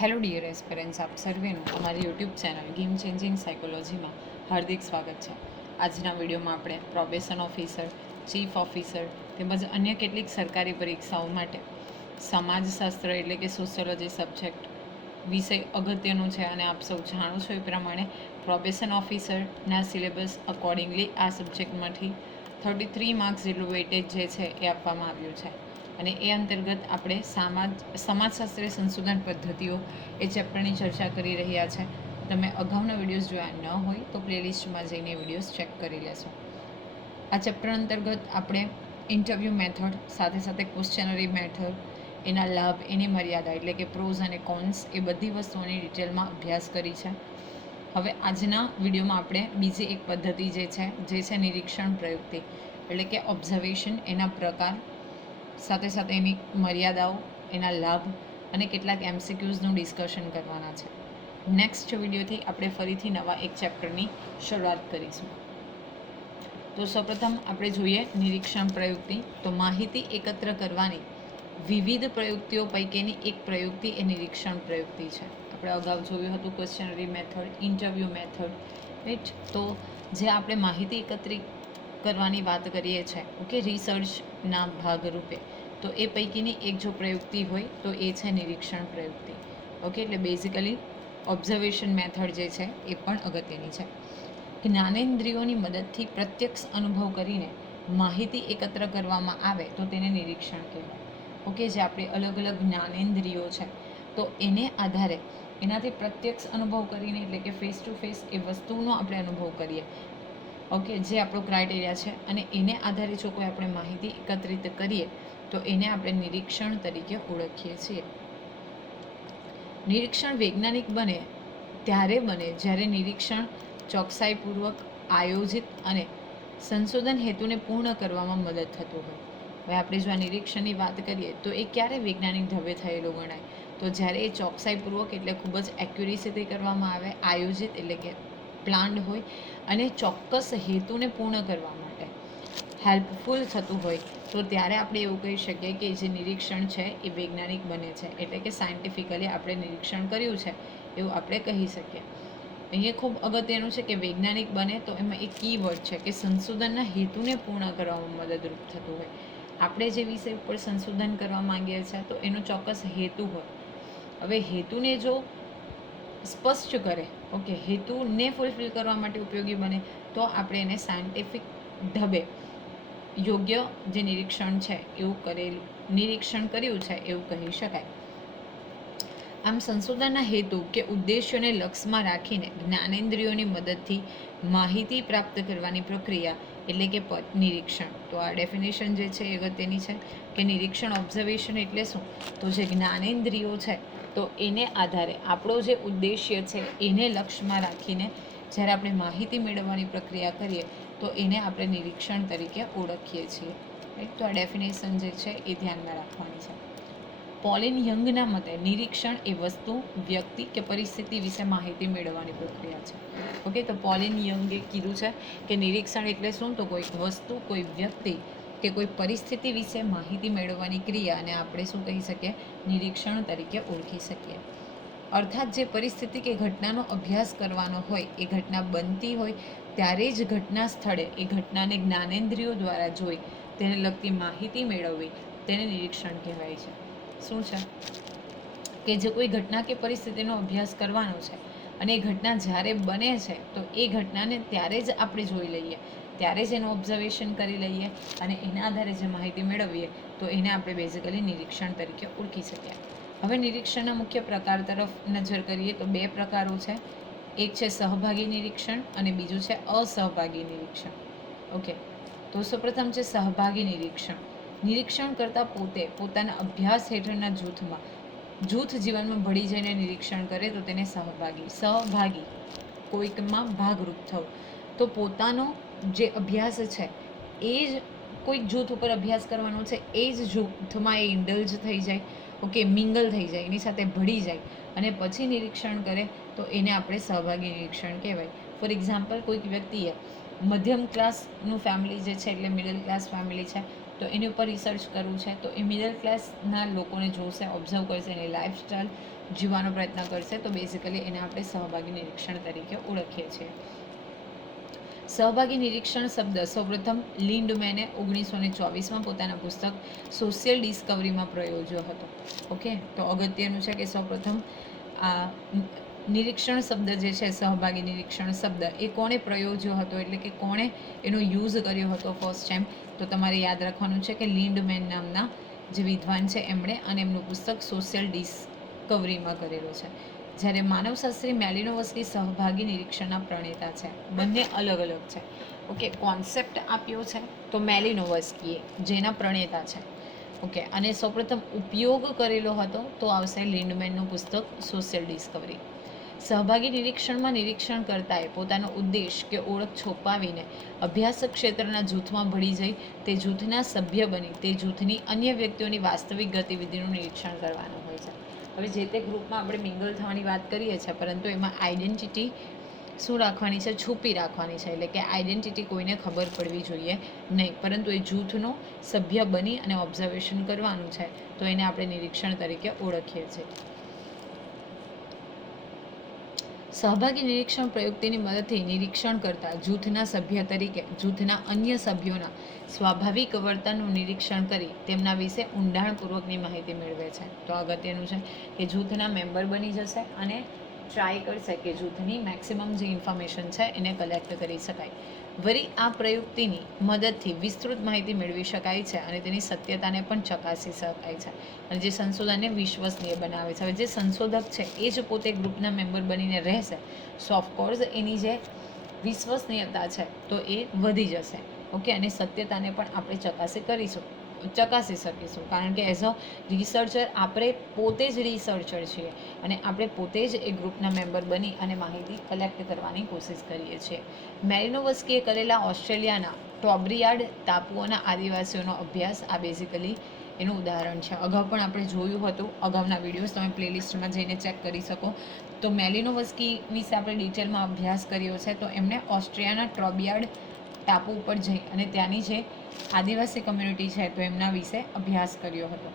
Hello dear aspirants, આપ સર્વેનું અમારી YouTube channel game changing સાયકોલોજીમાં હાર્દિક સ્વાગત છે. આજના વિડીયોમાં આપણે પ્રોબેશન ઓફિસર, ચીફ ઓફિસર તેમજ અન્ય કેટલીક સરકારી પરીક્ષાઓ માટે સમાજશાસ્ત્ર એટલે કે સોશિયોલોજી સબ્જેક્ટ વિષય અગત્યનો છે અને આપ સૌ જાણો છો એ પ્રમાણે પ્રોબેશન ઓફિસરના સિલેબસ અકોર્ડિંગલી આ સબ્જેક્ટમાંથી 33 માર્ક્સ જેટલું વેટેજ જે છે એ આપવામાં આવ્યું છે અને એ અંતર્ગત આપણે સમાજશાસ્ત્રીય સંશોધન પદ્ધતિઓ એ ચેપ્ટરની ચર્ચા કરી રહ્યા છે. તમે અગાઉના વિડીયોઝ જોયા ન હોય તો પ્લેલિસ્ટમાં જઈને વિડીયોઝ ચેક કરી લેશો. આ ચેપ્ટર અંતર્ગત આપણે ઇન્ટરવ્યૂ મેથડ સાથે સાથે ક્વેશ્ચનરી મેથડ, એના લાભ, એની મર્યાદા એટલે કે પ્રોઝ અને કોન્સ એ બધી વસ્તુઓની ડિટેલમાં અભ્યાસ કરી છે. હવે આજના વિડીયોમાં આપણે બીજી એક પદ્ધતિ જે છે નિરીક્ષણ પ્રયુક્તિ એટલે કે ઓબ્ઝર્વેશન, એના પ્રકાર સાથે સાથે એની મર્યાદાઓ, એના લાભ અને કેટલાક એમસીક્યુઝનું ડિસ્કશન કરવાના છે. નેક્સ્ટ વિડીયોથી આપણે ફરીથી નવા એક ચેપ્ટરની શરૂઆત કરીશું. તો સૌપ્રથમ આપણે જોઈએ નિરીક્ષણ પ્રયુક્તિ. તો માહિતી એકત્ર કરવાની વિવિધ પ્રયુક્તિઓ પૈકીની એક પ્રયુક્તિ એ નિરીક્ષણ પ્રયુક્તિ છે. આપણે અગાઉ જોયું હતું ક્વેશ્ચનરી મેથડ, ઇન્ટરવ્યૂ મેથડ, રાઈટ. તો જે આપણે માહિતી એકત્રિત કરવાની વાત કરીએ છીએ, ઓકે, રિસર્ચના ભાગરૂપે, તો એ પૈકીની એક જો પ્રયુક્તિ હોય તો એ છે નિરીક્ષણ પ્રયુક્તિ. ઓકે, એટલે બેઝિકલી ઓબ્ઝર્વેશન મેથડ જે છે એ પણ અગત્યની છે. જ્ઞાનેન્દ્રિયોની મદદથી પ્રત્યક્ષ અનુભવ કરીને માહિતી એકત્ર કરવામાં આવે તો તેને નિરીક્ષણ કહેવાય. ઓકે, જે આપણે અલગ અલગ જ્ઞાનેન્દ્રિયો છે તો એને આધારે એનાથી પ્રત્યક્ષ અનુભવ કરીને એટલે કે ફેસ ટુ ફેસ એ વસ્તુનો આપણે અનુભવ કરીએ, ઓકે, જે આપણો ક્રાઇટેરિયા છે, અને એને આધારે જો કોઈ આપણે માહિતી એકત્રિત કરીએ તો એને આપણે નિરીક્ષણ તરીકે ઓળખીએ છીએ. નિરીક્ષણ વૈજ્ઞાનિક બને ત્યારે બને જ્યારે નિરીક્ષણ ચોકસાઈપૂર્વક આયોજિત અને સંશોધન હેતુને પૂર્ણ કરવામાં મદદ થતું હોય. હવે આપણે જો આ નિરીક્ષણની વાત કરીએ તો એ ક્યારે વૈજ્ઞાનિક ઢબે થયેલું ગણાય? તો જ્યારે એ ચોકસાઈપૂર્વક એટલે ખૂબ જ એક્યુરેસીથી કરવામાં આવે, આયોજિત એટલે કે પ્લાન્ડ હોય અને ચોક્કસ હેતુને પૂર્ણ કરવા માટે હેલ્પફુલ થતું હોય તો ત્યારે આપણે એવું કહી શકીએ કે જે નિરીક્ષણ છે એ વૈજ્ઞાનિક બને છે, એટલે કે સાયન્ટિફિકલી આપણે નિરીક્ષણ કર્યું છે એવું આપણે કહી શકીએ. અહીંયા ખૂબ અગત્યનું છે કે વૈજ્ઞાનિક બને તો એમાં એક કીવર્ડ છે કે સંશોધનના હેતુને પૂર્ણ કરવામાં મદદરૂપ થતું હોય. આપણે જે વિષય ઉપર સંશોધન કરવા માંગીએ છીએ તો એનો ચોક્કસ હેતુ હોય. હવે હેતુને જો સ્પષ્ટ કરે, ઓકે, હેતુને ફૂલફિલ કરવા માટે ઉપયોગી બને તો આપણે એને સાયન્ટિફિક ઢબે યોગ્ય જે નિરીક્ષણ છે એવું નિરીક્ષણ કર્યું છે એવું કહી શકાય. આમ સંશોધનના હેતુ કે ઉદ્દેશ્યોને લક્ષમાં રાખીને જ્ઞાનેન્દ્રિયોની મદદથી માહિતી પ્રાપ્ત કરવાની પ્રક્રિયા એટલે કે નિરીક્ષણ. તો આ ડેફિનેશન જે છે એ અગત્યની છે કે નિરીક્ષણ, ઓબ્ઝર્વેશન એટલે શું? તો જે જ્ઞાનેન્દ્રિયો છે તો એને આધારે આપણો જે ઉદ્દેશ્ય છે એને લક્ષ્યમાં રાખીને જ્યારે આપણે માહિતી મેળવવાની પ્રક્રિયા કરીએ તો એને આપણે નિરીક્ષણ તરીકે ઓળખીએ છીએ, રાઈટ. તો આ ડેફિનેશન જે છે એ ધ્યાનમાં રાખવાની છે. પોલિન યંગના મતે નિરીક્ષણ એ વસ્તુ, વ્યક્તિ કે પરિસ્થિતિ વિશે માહિતી મેળવવાની પ્રક્રિયા છે. ઓકે, તો પોલિન યંગે કીધું છે કે નિરીક્ષણ એટલે શું? તો કોઈ વસ્તુ, કોઈ વ્યક્તિ કે કોઈ પરિસ્થિતિ વિશે માહિતી મેળવવાની ક્રિયા, અને આપણે શું કહી શકીએ? નિરીક્ષણ તરીકે ઓળખી શકીએ. અર્થાત જે પરિસ્થિતિ કે ઘટનાનો અભ્યાસ કરવાનો હોય, એ ઘટના બનતી હોય ત્યારે જ ઘટના સ્થળે એ ઘટનાને જ્ઞાનેન્દ્રિયો દ્વારા જોઈ તેને લગતી માહિતી મેળવવી, તેને નિરીક્ષણ કહેવાય છે. શું છે કે જે કોઈ ઘટના કે પરિસ્થિતિનો અભ્યાસ કરવાનો છે અને એ ઘટના જ્યારે બને છે તો એ ઘટનાને ત્યારે જ આપણે જોઈ લઈએ, ત્યારે જ એનું ઓબ્ઝર્વેશન કરી લઈએ અને એના આધારે જે માહિતી મેળવીએ તો એને આપણે બેઝિકલી નિરીક્ષણ તરીકે ઓળખી શકીએ. હવે નિરીક્ષણના મુખ્ય પ્રકાર તરફ નજર કરીએ તો બે પ્રકારો છે. એક છે સહભાગી નિરીક્ષણ અને બીજું છે અસહભાગી નિરીક્ષણ. ઓકે, તો સૌપ્રથમ છે સહભાગી નિરીક્ષણ. નિરીક્ષણ કરતાં પોતાના અભ્યાસ હેઠળના જૂથ જીવનમાં ભળી જઈને નિરીક્ષણ કરે તો તેને સહભાગી કોઈકમાં ભાગરૂપ થવું. તો પોતાનો જે અભ્યાસ છે એ જ કોઈક જૂથ ઉપર અભ્યાસ કરવાનો છે, એ જ જૂથમાં એ ઇન્ડલ્જ થઈ જાય, ઓકે, મિંગલ થઈ જાય, એની સાથે ભળી જાય અને પછી નિરીક્ષણ કરે તો એને આપણે સહભાગી નિરીક્ષણ કહેવાય. ફોર એક્ઝામ્પલ, કોઈક વ્યક્તિએ મધ્યમ ક્લાસનું ફેમિલી જે છે એટલે મિડલ ક્લાસ ફેમિલી છે તો એની ઉપર રિસર્ચ કરવું છે, તો એ મિડલ ક્લાસના લોકોને જોશે, ઓબ્ઝર્વ કરશે, એની લાઈફસ્ટાઈલ જીવવાનો પ્રયત્ન કરશે, તો બેઝિકલી એને આપણે સહભાગી નિરીક્ષણ તરીકે ઓળખીએ છીએ. સહભાગી નિરીક્ષણ શબ્દ સૌપ્રથમ લિન્ડમેને 1924માં પોતાના પુસ્તક સોશિયલ ડિસ્કવરીમાં પ્રયોજ્યો હતો. ઓકે, તો અગત્યનું છે કે સૌપ્રથમ આ નિરીક્ષણ શબ્દ જે છે, સહભાગી નિરીક્ષણ શબ્દ એ કોણે પ્રયોજ્યો હતો, એટલે કે કોણે એનો યુઝ કર્યો હતો ફર્સ્ટ ટાઈમ, તો તમારે યાદ રાખવાનું છે કે લિન્ડમેન નામના જે વિદ્વાન છે એમણે, અને એમનું પુસ્તક સોશિયલ ડિસ્કવરીમાં કરેલો છે. જ્યારે માનવશાસ્ત્રી મેલિનોવસ્કી સહભાગી નિરીક્ષણના પ્રણેતા છે. બંને અલગ અલગ છે. ઓકે, કોન્સેપ્ટ આપ્યો છે તો મેલિનોવસ્કીએ, જેના પ્રણેતા છે. ઓકે, અને સૌપ્રથમ ઉપયોગ કરેલો હતો તો આવશે લિન્ડમેનનું પુસ્તક સોશિયલ ડિસ્કવરી. સહભાગી નિરીક્ષણમાં નિરીક્ષણકર્તાએ પોતાનો ઉદ્દેશ કે ઓળખ છુપાવીને અભ્યાસ ક્ષેત્રના જૂથમાં ભળી જઈ તે જૂથના સભ્ય બની તે જૂથની અન્ય વ્યક્તિઓની વાસ્તવિક ગતિવિધિનું નિરીક્ષણ કરવાનું હોય છે. હવે જે તે ગ્રુપમાં આપણે મિંગલ થવાની વાત કરીએ છીએ, પરંતુ એમાં આઈડેન્ટિટી શું રાખવાની છે, છુપી રાખવાની છે. એટલે કે આઈડેન્ટિટી કોઈને ખબર પડવી જોઈએ નહીં, પરંતુ એ જૂથનો સભ્ય બની અને ઓબ્ઝર્વેશન કરવાનું છે, તો એને આપણે નિરીક્ષણ તરીકે ઓળખીએ છીએ. સહભાગી નિરીક્ષણ પ્રયુક્તિની મદદથી નિરીક્ષણ કરતા જૂથના સભ્ય તરીકે જૂથના અન્ય સભ્યોના સ્વાભાવિક વર્તનનું નિરીક્ષણ કરી તેમના વિશે ઊંડાણપૂર્વકની માહિતી મેળવે છે. તો અગત્યનું છે કે જૂથના મેમ્બર બની જશે અને ટ્રાય કરશે કે જૂથની મેક્સિમમ જે ઇન્ફોર્મેશન છે એને કલેક્ટ કરી શકાય. વળી આ પ્રયુક્તિની મદદથી વિસ્તૃત માહિતી મેળવી શકાય છે અને તેની સત્યતાને પણ ચકાસી શકાય છે, અને જે સંશોધનને વિશ્વસનીય બનાવે છે. હવે જે સંશોધક છે એ જ પોતે ગ્રુપના મેમ્બર બનીને રહેશે, સો ઓફકોર્સ એની જે વિશ્વસનીયતા છે તો એ વધી જશે. ઓકે, અને સત્યતાને પણ આપણે ચકાસી શકીશું, કારણ કે એઝ અ રિસર્ચર આપણે પોતે જ રિસર્ચર છીએ અને આપણે પોતે જ એ ગ્રુપના મેમ્બર બની અને માહિતી કલેક્ટ કરવાની કોશિશ કરીએ છીએ. મેલિનોવસ્કીએ કરેલા ઓસ્ટ્રેલિયાના ટોબ્રિયાડ ટાપુઓના આદિવાસીઓનો અભ્યાસ આ બેઝિકલી એનું ઉદાહરણ છે. અગાઉ પણ આપણે જોયું હતું, અગાઉના વિડીયોઝ તમે પ્લેલિસ્ટમાં જઈને ચેક કરી શકો. તો મેલિનોવસ્કી વિશે આપણે ડિટેલમાં અભ્યાસ કર્યો છે. તો એમણે ઓસ્ટ્રિયાના ટોબ્રિયાડ ટાપુ ઉપર જઈ અને ત્યાંની જે આદિવાસી કમ્યુનિટી છે તો એમના વિશે અભ્યાસ કર્યો હતો.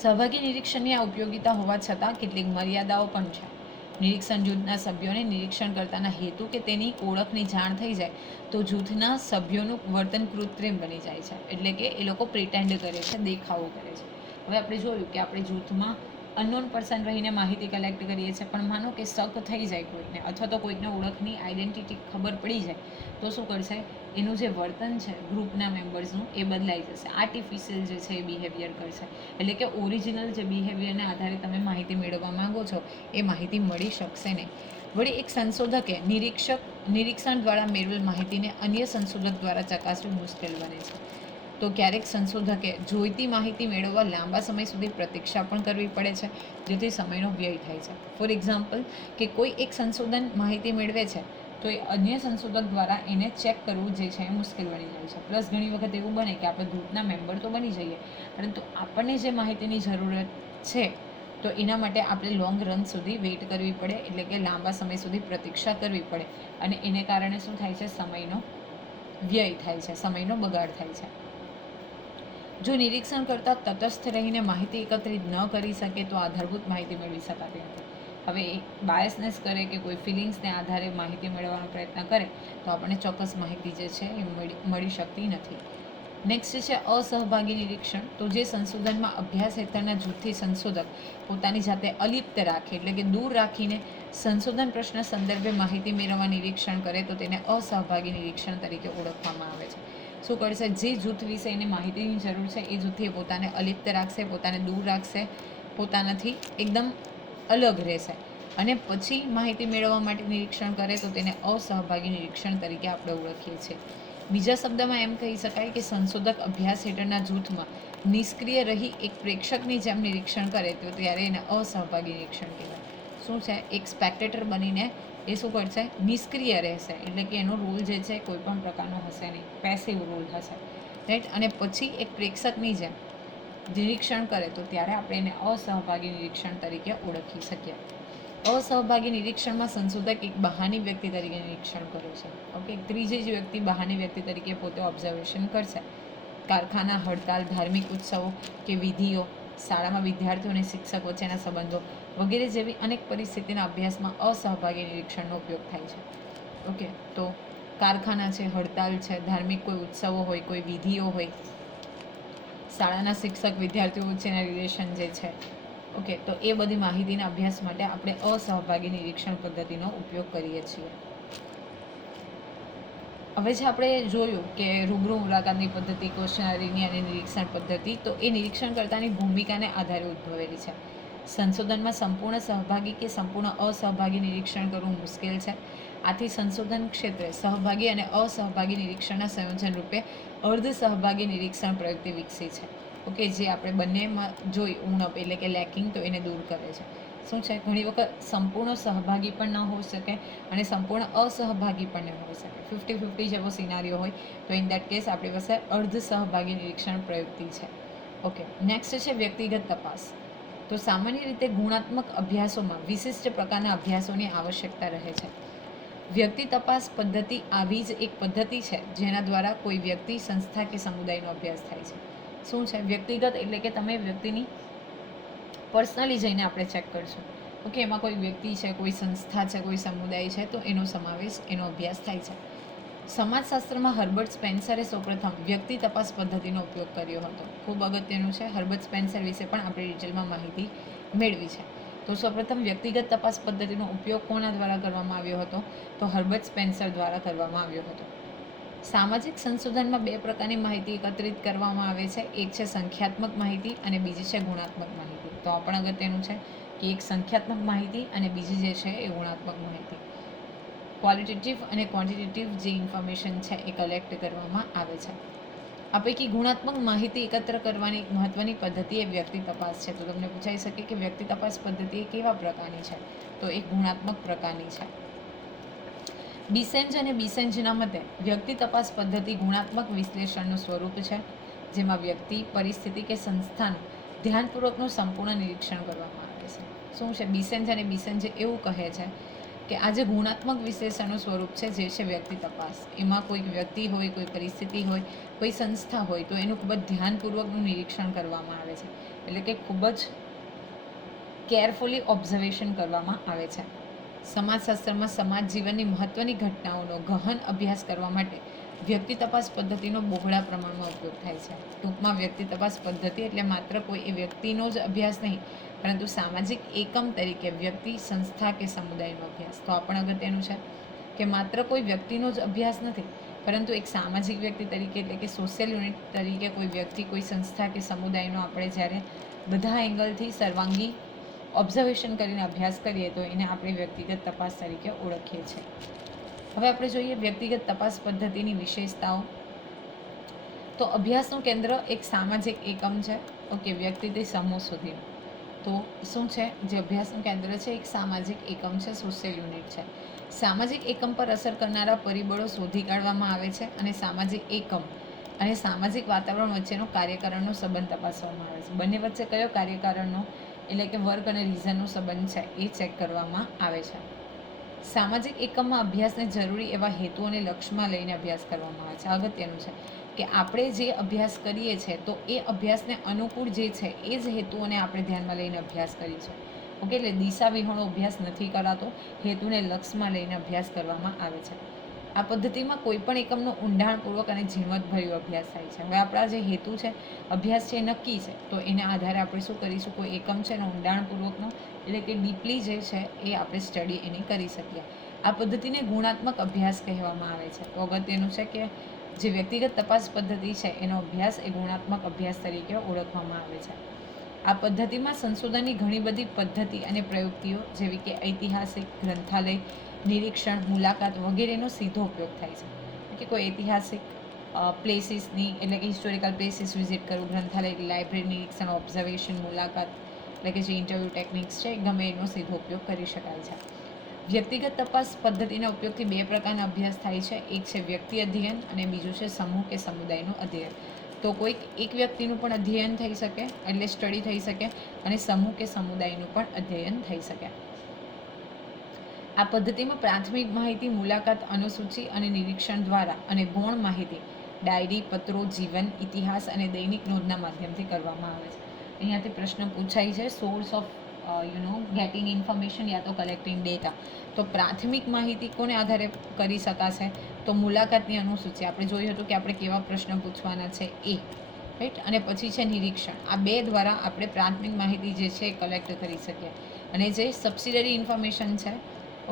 સહભાગી નિરીક્ષણની આ ઉપયોગિતા હોવા છતાં કેટલીક મર્યાદાઓ પણ છે. નિરીક્ષણ જૂથના સભ્યોને નિરીક્ષણકર્તાના હેતુ કે તેની ઓળખની જાણ થઈ જાય તો જૂથના સભ્યોનું વર્તન કૃત્રિમ બની જાય છે. એટલે કે એ લોકો પ્રિટેન્ડ કરે છે, દેખાવો કરે છે. હવે આપણે જોયું કે આપણે જૂથમાં અનનોન પર્સન રહીને માહિતી કલેક્ટ કરીએ છીએ, પણ માનો કે શક થઈ જાય કોઈને, અથવા તો કોઈકને ઓળખની આઈડેન્ટિટી ખબર પડી જાય, તો શું કરશે, એનું જે વર્તન છે ગ્રુપના મેમ્બર્સનું એ બદલાઈ જશે. આર્ટિફિશિયલ જે છે એ બિહેવિયર કરશે. એટલે કે ઓરિજિનલ જે બિહેવિયરને આધારે તમે માહિતી મેળવવા માંગો છો એ માહિતી મળી શકશે નહીં. વળી એક સંશોધકે નિરીક્ષણ દ્વારા મેળવેલ માહિતીને અન્ય સંશોધક દ્વારા ચકાસવી મુશ્કેલ બને છે. તો ક્યારેક સંશોધકે જોઈતી માહિતી મેળવવા લાંબા સમય સુધી પ્રતીક્ષા પણ કરવી પડે છે, જેથી સમયનો વ્યય થાય છે. ફોર એક્ઝામ્પલ, કે કોઈ એક સંશોધન માહિતી મેળવે છે તો એ અન્ય સંશોધક દ્વારા એને ચેક કરવું જે છે એ મુશ્કેલ બની જાય છે. પ્લસ ઘણી વખત એવું બને કે આપણે ગ્રુપના મેમ્બર તો બની જઈએ, પરંતુ આપણને જે માહિતીની જરૂરત છે તો એના માટે આપણે લોંગ રન સુધી વેઇટ કરવી પડે, એટલે કે લાંબા સમય સુધી પ્રતીક્ષા કરવી પડે, અને એને કારણે શું થાય છે, સમયનો વ્યય થાય છે, સમયનો બગાડ થાય છે. જો નિરીક્ષણ કરતાં તટસ્થ રહીને માહિતી એકત્રિત ન કરી શકે તો આધારભૂત માહિતી મેળવી શકાતી નથી. હવે એ બાયસનેસ કરે કે કોઈ ફિલિંગ્સને આધારે માહિતી મેળવવાનો પ્રયત્ન કરે તો આપણને ચોક્કસ માહિતી જે છે એ મળી શકતી નથી. નેક્સ્ટ છે અસહભાગી નિરીક્ષણ. તો જે સંશોધનમાં અભ્યાસ હેઠળના જૂથથી સંશોધક પોતાની જાતે અલિપ્ત રાખે, એટલે કે દૂર રાખીને સંશોધન પ્રશ્ન સંદર્ભે માહિતી મેળવવા નિરીક્ષણ કરે તો તેને અસહભાગી નિરીક્ષણ તરીકે ઓળખવામાં આવે છે. શું કરશે, જે જૂથ વિશે એને માહિતીની જરૂર છે એ જૂથથી પોતાને અલિપ્ત રાખશે, પોતાને દૂર રાખશે, પોતાનાથી એકદમ અલગ રહેશે, અને પછી માહિતી મેળવવા માટે નિરીક્ષણ કરે તો તેને અસહભાગી નિરીક્ષણ તરીકે આપણે ઓળખીએ છીએ. બીજા શબ્દમાં એમ કહી શકાય કે સંશોધક અભ્યાસ હેઠળના જૂથમાં નિષ્ક્રિય રહી એક પ્રેક્ષકની જેમ નિરીક્ષણ કરે તો ત્યારે એને અસહભાગી નિરીક્ષણ કહેવાય. શું છે, એક સ્પેક્ટેટર બનીને એ શું કરશે, નિષ્ક્રિય રહેશે, એટલે કે એનો રોલ જે છે કોઈ પણ પ્રકારનો હશે નહીં, પેસિવ રોલ હશે, રાઈટ. અને પછી એક પ્રેક્ષકની જેમ નિરીક્ષણ કરે તો ત્યારે આપણે એને અસહભાગી નિરીક્ષણ તરીકે ઓળખી શકીએ. અસહભાગી નિરીક્ષણમાં સંશોધક એક બહારની વ્યક્તિ તરીકે નિરીક્ષણ કરે છે. ઓકે, ત્રીજી જ વ્યક્તિ બહારની વ્યક્તિ તરીકે પોતે ઓબ્ઝર્વેશન કરશે. કારખાના, હડતાલ, ધાર્મિક ઉત્સવો કે વિધિઓ, શાળામાં વિદ્યાર્થીઓ અને શિક્ષક વચ્ચેના સંબંધો વગેરે જેવી અનેક પરિસ્થિતિના અભ્યાસમાં અસહભાગી નિરીક્ષણનો ઉપયોગ થાય છે. ઓકે, તો કારખાના છે, હડતાલ છે, ધાર્મિક કોઈ ઉત્સવો હોય, કોઈ વિધિઓ હોય, શાળાના શિક્ષક વિદ્યાર્થીઓ વચ્ચેના રિલેશન જે છે, ઓકે, તો એ બધી માહિતીના અભ્યાસ માટે આપણે અસહભાગી નિરીક્ષણ પદ્ધતિનો ઉપયોગ કરીએ છીએ. હવે જે આપણે જોયું કે રૂબરૂ મુલાકાતની પદ્ધતિ, ક્વેશ્ચનરીની અને નિરીક્ષણ પદ્ધતિ, તો એ નિરીક્ષણકર્તાની ભૂમિકાને આધારે ઉદ્ભવેલી છે. સંશોધનમાં સંપૂર્ણ સહભાગી કે સંપૂર્ણ અસહભાગી નિરીક્ષણ કરવું મુશ્કેલ છે. આથી સંશોધન ક્ષેત્રે સહભાગી અને અસહભાગી નિરીક્ષણના સંયોજન રૂપે અર્ધ સહભાગી નિરીક્ષણ પ્રયુક્તિ વિકસી છે. ઓકે, જે આપણે બંનેમાં જોઈ ઉણપ એટલે કે લેકિંગ, તો એને દૂર કરે છે. શું છે, ઘણી વખત સંપૂર્ણ સહભાગી પણ ન હોઈ શકે અને સંપૂર્ણ અસહભાગી પણ ન હોઈ શકે. 50-50 જેવો સિનારીઓ હોય તો ઇન દેટ કેસ આપણી પાસે અર્ધ સહભાગી નિરીક્ષણ પ્રયુક્તિ છે. ઓકે, નેક્સ્ટ છે વ્યક્તિગત તપાસ. તો સામાન્ય રીતે ગુણાત્મક અભ્યાસોમાં વિશિષ્ટ પ્રકારના અભ્યાસોની આવશ્યકતા રહે છે. વ્યક્તિ તપાસ પદ્ધતિ આવી જ એક પદ્ધતિ છે જેના દ્વારા કોઈ વ્યક્તિ, સંસ્થા કે સમુદાયનો અભ્યાસ થાય છે. શું છે વ્યક્તિગત? એટલે કે તમે વ્યક્તિની પર્સનલી જઈને આપણે ચેક કરશું. ઓકે, એમાં કોઈ વ્યક્તિ છે, કોઈ સંસ્થા છે, કોઈ સમુદાય છે, તો એનો સમાવેશ, એનો અભ્યાસ થાય છે. સમાજશાસ્ત્રમાં હર્બર્ટ સ્પેન્સરે સૌપ્રથમ વ્યક્તિ તપાસ પદ્ધતિનો ઉપયોગ કર્યો હતો. ખૂબ અગત્યનું છે. હર્બર્ટ સ્પેન્સર વિશે પણ આપણે ડિટેલમાં માહિતી મેળવી છે. તો સૌપ્રથમ વ્યક્તિગત તપાસ પદ્ધતિનો ઉપયોગ કોના દ્વારા કરવામાં આવ્યો હતો? તો હર્બર્ટ સ્પેન્સર દ્વારા કરવામાં આવ્યો હતો. સામાજિક સંશોધનમાં બે પ્રકારની માહિતી એકત્રિત કરવામાં આવે છે. એક છે સંખ્યાત્મક માહિતી અને બીજી છે ગુણાત્મક માહિતી. તો આ પણ અગત્યનું છે કે એક સંખ્યાત્મક માહિતી અને બીજી જે છે એ ગુણાત્મક માહિતી. ક્વોલિટેટિવ અને ક્વોન્ટિટેટિવ જે ઇન્ફોર્મેશન છે એ કલેક્ટ કરવામાં આવે છે. આ પૈકી ગુણાત્મક માહિતી એકત્ર કરવાની એક મહત્વની પદ્ધતિ એ વ્યક્તિ તપાસ છે. તો તમને પૂછાઈ શકે કે વ્યક્તિ તપાસ પદ્ધતિ એ કેવા પ્રકારની છે? તો એ ગુણાત્મક પ્રકારની છે. બિસેન્જ અને બિસેન્જના મતે વ્યક્તિ તપાસ પદ્ધતિ ગુણાત્મક વિશ્લેષણનું સ્વરૂપ છે, જેમાં વ્યક્તિ, પરિસ્થિતિ કે સંસ્થાનું ધ્યાનપૂર્વકનું સંપૂર્ણ નિરીક્ષણ કરવામાં આવે છે. શું છે બિસેન્જ અને બિસેન્જ એવું કહે છે કે આ જે ગુણાત્મક વિશ્લેષણનું સ્વરૂપ છે જે છે વ્યક્તિ તપાસ, એમાં કોઈ વ્યક્તિ હોય, કોઈ પરિસ્થિતિ હોય, કોઈ સંસ્થા હોય, તો એનું ખૂબ જ ધ્યાનપૂર્વકનું નિરીક્ષણ કરવામાં આવે છે. એટલે કે ખૂબ જ કેરફુલી ઓબ્ઝર્વેશન કરવામાં આવે છે. સમાજશાસ્ત્રમાં સમાજ જીવનની મહત્વની ઘટનાઓનો ગહન અભ્યાસ કરવા માટે વ્યક્તિ તપાસ પદ્ધતિનો બહોળા પ્રમાણમાં ઉપયોગ થાય છે. ટૂંકમાં વ્યક્તિ તપાસ પદ્ધતિ એટલે માત્ર કોઈ એ વ્યક્તિનો જ અભ્યાસ નહીં, પરંતુ સામાજિક એકમ તરીકે વ્યક્તિ, સંસ્થા કે સમુદાયનો અભ્યાસ. તો આ પણ અગત્યનું છે કે માત્ર કોઈ વ્યક્તિનો જ અભ્યાસ નથી, પરંતુ એક સામાજિક વ્યક્તિ તરીકે એટલે કે સોશિયલ યુનિટ તરીકે કોઈ વ્યક્તિ, કોઈ સંસ્થા કે સમુદાયનો આપણે જ્યારે બધા એંગલથી સર્વાંગી ઓબ્ઝર્વેશન કરીને અભ્યાસ કરીએ તો એને આપણે વ્યક્તિગત તપાસ તરીકે ઓળખીએ છીએ. હવે આપણે જોઈએ વ્યક્તિગત તપાસ પદ્ધતિની વિશેષતાઓ. તો અભ્યાસનું કેન્દ્ર એક સામાજિક એકમ છે. ઓકે, વ્યક્તિથી સમૂહ સુધી. તો શું છે જે અભ્યાસનું કેન્દ્ર છે? એક સામાજિક એકમ છે, સોશિયલ યુનિટ છે. સામાજિક એકમ પર અસર કરનારા પરિબળો શોધી કાઢવામાં આવે છે અને સામાજિક એકમ અને સામાજિક વાતાવરણ વચ્ચેનો કાર્યકારણનો સંબંધ તપાસવામાં આવે છે. બંને વચ્ચે કયો કાર્યકારણનો એટલે કે વર્ક અને રીઝનનો સંબંધ છે એ ચેક કરવામાં આવે છે. સામાજિક એકમમાં અભ્યાસને જરૂરી એવા હેતુ અને લક્ષ્યમાં લઈને અભ્યાસ કરવામાં આવે છે. અગત્યનું છે કે આપણે જે અભ્યાસ કરીએ છીએ તો એ અભ્યાસને અનુકૂળ જે છે એ જ હેતુઓને આપણે ધ્યાનમાં લઈને અભ્યાસ કરીએ છીએ. ઓકે, એટલે દિશા વિહોણો અભ્યાસ નથી કરાતો, હેતુને લક્ષ્યમાં લઈને અભ્યાસ કરવામાં આવે છે. આ પદ્ધતિમાં કોઈ પણ એકમનો ઊંડાણપૂર્વક અને ઝીણવટભર્યો અભ્યાસ થાય છે. હવે આપણા જે હેતુ છે, અભ્યાસ છે, નક્કી છે, તો એના આધારે આપણે શું કરીશું? કોઈ એકમ છે એનો ઊંડાણપૂર્વકનો એટલે કે ડીપલી જે છે એ આપણે સ્ટડી એની કરી શકીએ. આ પદ્ધતિને ગુણાત્મક અભ્યાસ કહેવામાં આવે છે. તો અગત્યનું છે કે જે વ્યક્તિગત તપાસ પદ્ધતિ છે એનો અભ્યાસ એ ગુણાત્મક અભ્યાસ તરીકે ઓળખવામાં આવે છે. આ પદ્ધતિમાં સંશોધનની ઘણી બધી પદ્ધતિ અને પ્રયુક્તિઓ જેવી કે ઐતિહાસિક, ગ્રંથાલય, નિરીક્ષણ, મુલાકાત વગેરેનો સીધો ઉપયોગ થાય છે. કે કોઈ ઐતિહાસિક પ્લેસીસની એટલે કે હિસ્ટોરિકલ પ્લેસીસ વિઝિટ કરવું, ગ્રંથાલય, લાઇબ્રેરી નિરીક્ષણ, ઓબ્ઝર્વેશન, મુલાકાત એટલે કે જે ઇન્ટરવ્યૂ ટેકનિક્સ છે ગમે એનો સીધો ઉપયોગ કરી શકાય છે. વ્યક્તિગત તપાસ પદ્ધતિના ઉપયોગથી બે પ્રકારના અભ્યાસ થાય છે. એક છે વ્યક્તિ અધ્યયન અને બીજું છે સમૂહ કે સમુદાયનું અધ્યયન. તો કોઈક એક વ્યક્તિનું પણ અધ્યયન થઈ શકે એટલે સ્ટડી થઈ શકે અને સમૂહ કે સમુદાયનું પણ અધ્યયન થઈ શકે. આ પદ્ધતિમાં પ્રાથમિક માહિતી, મુલાકાત, અનુસૂચિ અને નિરીક્ષણ દ્વારા અને ગૌણ માહિતી ડાયરી, પત્રો, જીવન, ઇતિહાસ અને દૈનિક નોંધના માધ્યમથી કરવામાં આવે છે. અહીંયાથી પ્રશ્ન પૂછાય છે, સોર્સ ઓફ ગેટિંગ ઇન્ફોર્મેશન યા તો કલેક્ટિંગ ડેટા. તો પ્રાથમિક માહિતી કોને આધારે કરી શકાશે? તો મુલાકાતની અનુસૂચિ. આપણે જોયું હતું કે આપણે કેવા પ્રશ્ન પૂછવાના છે એ, રાઈટ. અને પછી છે નિરીક્ષણ. આ બે દ્વારા આપણે પ્રાથમિક માહિતી જે છે એ કલેક્ટ કરી શકીએ. અને જે સબસિડરી ઇન્ફોર્મેશન છે,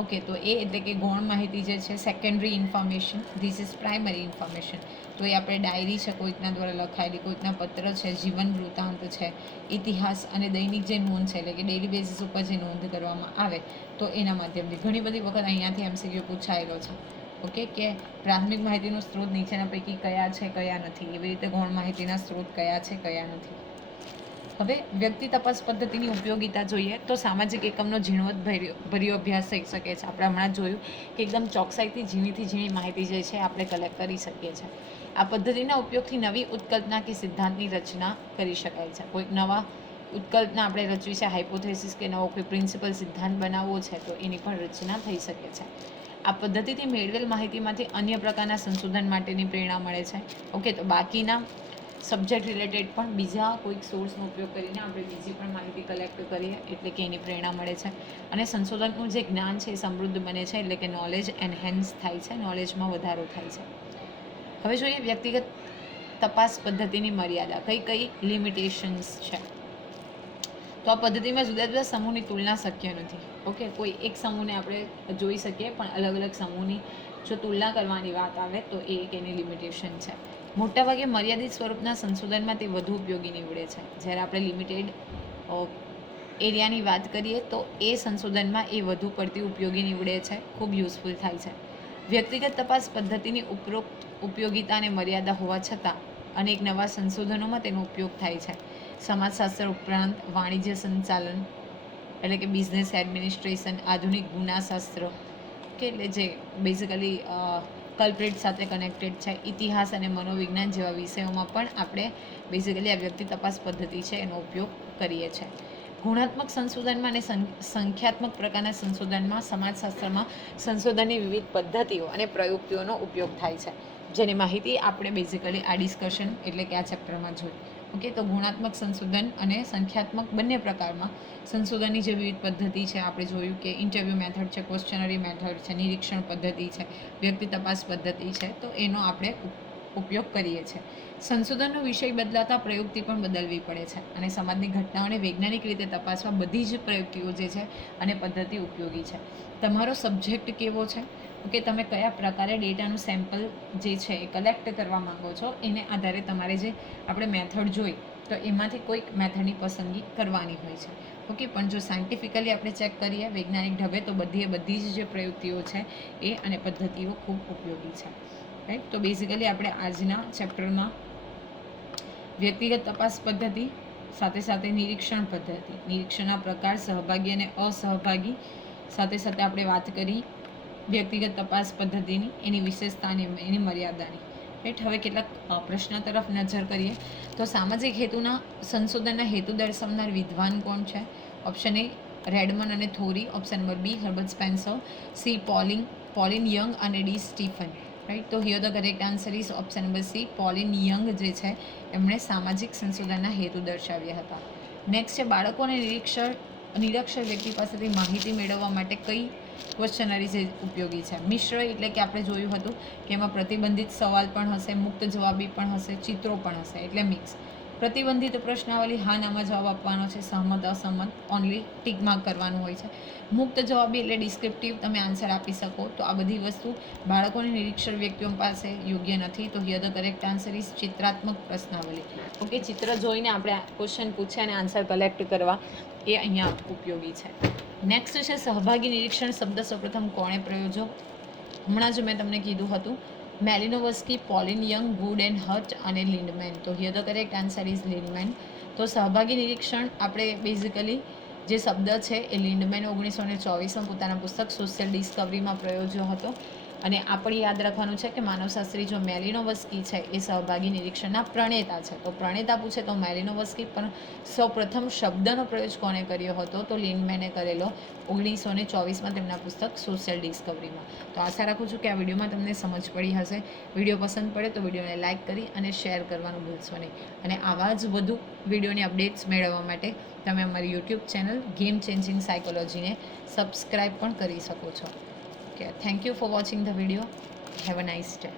ઓકે, તો એ એટલે કે ગૌણ માહિતી જે છે, secondary information, this is primary information. તો એ આપણે ડાયરી છે કોઈકના દ્વારા લખાયેલી, કોઈકના પત્ર છે, જીવન વૃત્તાંત છે, ઇતિહાસ અને દૈનિક જે નોંધ છે એટલે કે ડેલી બેસિસ ઉપર જે નોંધ કરવામાં આવે તો એના માધ્યમથી. ઘણી બધી વખત અહીંયાથી MCQ પૂછાયેલો છે, ઓકે, કે પ્રાથમિક માહિતીનો સ્ત્રોત નીચેના પૈકી કયા છે, કયા નથી. એવી રીતે ગૌણ માહિતીના સ્ત્રોત કયા છે, કયા નથી. હવે વ્યક્તિ તપાસ પદ્ધતિની ઉપયોગિતા જોઈએ તો સામાજિક એકમનો ઝીણવટભર્યો અભ્યાસ થઈ શકે છે. આપણે હમણાં જોયું કે એકદમ ચોકસાઈથી ઝીણી માહિતી જે છે આપણે કલેક્ટ કરી શકીએ છીએ. આ પદ્ધતિના ઉપયોગથી નવી ઉત્કલ્પના કે સિદ્ધાંતની રચના કરી શકાય છે. કોઈક નવા ઉત્કલ્પના આપણે રચવી છે, હાઇપોથેસિસ કે નવો કોઈ પ્રિન્સિપલ સિદ્ધાંત બનાવવો છે તો એની પણ રચના થઈ શકે છે. આ પદ્ધતિથી મેળવેલ માહિતીમાંથી અન્ય પ્રકારના સંશોધન માટેની પ્રેરણા મળે છે. ઓકે, તો બાકીના સબ્જેક્ટ રિલેટેડ પણ બીજા કોઈક સોર્સનો ઉપયોગ કરીને આપણે બીજી પણ માહિતી કલેક્ટ કરીએ એટલે કે એની પ્રેરણા મળે છે. અને સંશોધનનું જે જ્ઞાન છે એ સમૃદ્ધ બને છે એટલે કે નોલેજ એન્હેન્સ થાય છે, નોલેજમાં વધારો થાય છે. હવે જોઈએ વ્યક્તિગત તપાસ પદ્ધતિની મર્યાદા. કઈ લિમિટેશન્સ છે? તો આ પદ્ધતિમાં જુદા જુદા સમૂહની તુલના શક્ય નથી. ઓકે, કોઈ એક સમૂહને આપણે જોઈ શકીએ પણ અલગ અલગ સમૂહની જો તુલના કરવાની વાત આવે તો એ એક એની લિમિટેશન છે. મોટાભાગે મર્યાદિત સ્વરૂપના સંશોધનમાં તે વધુ ઉપયોગી નીવડે છે. જ્યારે આપણે લિમિટેડ એરિયાની વાત કરીએ તો એ સંશોધનમાં એ વધુ પડતી ઉપયોગી નીવડે છે, ખૂબ યુઝફુલ થાય છે. વ્યક્તિગત તપાસ પદ્ધતિની ઉપરોક્ત ઉપયોગિતા અને મર્યાદા હોવા છતાં અનેક નવા સંશોધનોમાં તેનો ઉપયોગ થાય છે. સમાજશાસ્ત્ર ઉપરાંત વાણિજ્ય સંચાલન એટલે કે બિઝનેસ એડમિનિસ્ટ્રેશન, આધુનિક ગુનાશાસ્ત્ર કે એટલે જે બેઝિકલી કલ્પ્રિટ સાથે કનેક્ટેડ છે, ઇતિહાસ અને મનોવિજ્ઞાન જેવા વિષયોમાં પણ આપણે બેઝિકલી આ વ્યક્તિ તપાસ પદ્ધતિ છે એનો ઉપયોગ કરીએ છીએ. ગુણાત્મક સંશોધનમાં અને સંખ્યાત્મક પ્રકારના સંશોધનમાં સમાજશાસ્ત્રમાં સંશોધનની વિવિધ પદ્ધતિઓ અને પ્રયુક્તિઓનો ઉપયોગ થાય છે, જેની માહિતી આપણે બેઝિકલી આ ડિસ્કશન એટલે કે આ ચેપ્ટરમાં જોઈ. ઓકે, તો ગુણાત્મક સંશોધન અને સંખ્યાત્મક બંને પ્રકારમાં સંશોધનની જે વિવિધ પદ્ધતિ છે આપણે જોયું કે ઇન્ટરવ્યૂ મેથડ છે, ક્વેશ્ચનરી મેથડ છે, નિરીક્ષણ પદ્ધતિ છે, વ્યક્તિ તપાસ પદ્ધતિ છે, તો એનો આપણે ઉપયોગ કરીએ છીએ. સંશોધનનો વિષય બદલાતા પ્રયુક્તિ પણ બદલવી પડે છે અને સમાજની ઘટનાઓને વૈજ્ઞાનિક રીતે તપાસવા બધી જ પ્રયુક્તિઓ જે છે અને પદ્ધતિ ઉપયોગી છે. તમારો સબ્જેક્ટ કેવો છે, ઓકે, તમે કયા પ્રકારે ડેટાનું સેમ્પલ જે છે એ કલેક્ટ કરવા માંગો છો એને આધારે તમારે જે આપણે મેથડ જોઈ તો એમાંથી કોઈક મેથડની પસંદગી કરવાની હોય છે. ઓકે, પણ જો સાયન્ટિફિકલી આપણે ચેક કરીએ વૈજ્ઞાનિક ઢબે તો બધી જ જે પ્રયુક્તિઓ છે એ અને પદ્ધતિઓ ખૂબ ઉપયોગી છે, રાઈટ. તો બેઝિકલી આપણે આજના ચેપ્ટરમાં વ્યક્તિગત તપાસ પદ્ધતિ સાથે સાથે નિરીક્ષણ પદ્ધતિ, નિરીક્ષણના પ્રકાર, સહભાગી અને અસહભાગી, સાથે સાથે આપણે વાત કરી વ્યક્તિગત તપાસ પદ્ધતિની, એની વિશેષતાની, એની મર્યાદાની, રાઈટ. હવે કેટલાક પ્રશ્ન તરફ નજર કરીએ તો સામાજિક હેતુના સંશોધનના હેતુ દર્શાવનાર વિદ્વાન કોણ છે? ઓપ્શન એ રેડમન અને થોરી, option number B Herbert Spencer, C Pauline Young અને ડી સ્ટીફન, રાઈટ. તો here the correct answer is option number C, Pauline Young જે છે એમણે સામાજિક સંશોધનના હેતુ દર્શાવ્યા હતા. નેક્સ્ટ છે બાળકોને નિરક્ષર વ્યક્તિ પાસેથી માહિતી મેળવવા માટે કઈ ક્વેશ્ચનરી જે ઉપયોગી છે? મિશ્ર એટલે કે આપણે જોયું હતું કે એમાં પ્રતિબંધિત સવાલ પણ હશે, મુક્ત જવાબી પણ હશે, ચિત્રો પણ હશે એટલે મિક્સ. પ્રતિબંધિત પ્રશ્નાવલી હા નામાં જવાબ આપવાનો છે, સહમત અસહમત ઓનલી ટીક માર્ક કરવાનું હોય છે. મુક્ત જવાબી એટલે ડિસ્ક્રિપ્ટિવ, તમે આન્સર આપી શકો. તો આ બધી વસ્તુ બાળકોને નિરીક્ષર વ્યક્તિઓ પાસે યોગ્ય નથી. તો here the correct answer is ચિત્રાત્મક પ્રશ્નાવલી. ઓકે, ચિત્ર જોઈને આપણે ક્વેશ્ચન પૂછે અને આન્સર કલેક્ટ કરવા એ અહીંયા ઉપયોગી છે. નેક્સ્ટ છે સહભાગી નિરીક્ષણ શબ્દ સૌપ્રથમ કોણે પ્રયોજ્યો? હમણાં જ મેં તમને કીધું હતું, Malinowski, Pauline Young, Goode and Hatt અને લિન્ડમેન. તો here the correct answer is Lindeman. તો સહભાગી નિરીક્ષણ આપણે બેઝિકલી જે શબ્દ છે એ લિન્ડમેન 1924માં પોતાના પુસ્તક સોશિયલ ડિસ્કવરીમાં પ્રયોજ્યો હતો. અને આપણે યાદ રાખવાનું છે કે માનવશાસ્ત્રી જો મેલિનોવસ્કી છે એ સહભાગી નિરીક્ષણના પ્રણેતા છે. તો પ્રણેતા પૂછે તો મેલિનોવસ્કી, પણ સૌપ્રથમ શબ્દનો પ્રયોગ કોણે કર્યો હતો? તો લિન્ડમેને કરેલો 1924માં તેમના પુસ્તક સોશિયલ ડિસ્કવરીમાં. તો આશા રાખું છું કે આ વિડીયોમાં તમને સમજ પડી હશે. વિડીયો પસંદ પડે તો વિડીયોને લાઇક કરી અને શેર કરવાનું ભૂલશો નહીં. અને આવા જ વધુ વિડીયોની અપડેટ્સ મેળવવા માટે તમે અમારી યુટ્યુબ ચેનલ ગેમ ચેન્જિંગ સાયકોલોજીને સબસ્ક્રાઈબ પણ કરી શકો છો. Okay, thank you for watching the video. Have a nice day.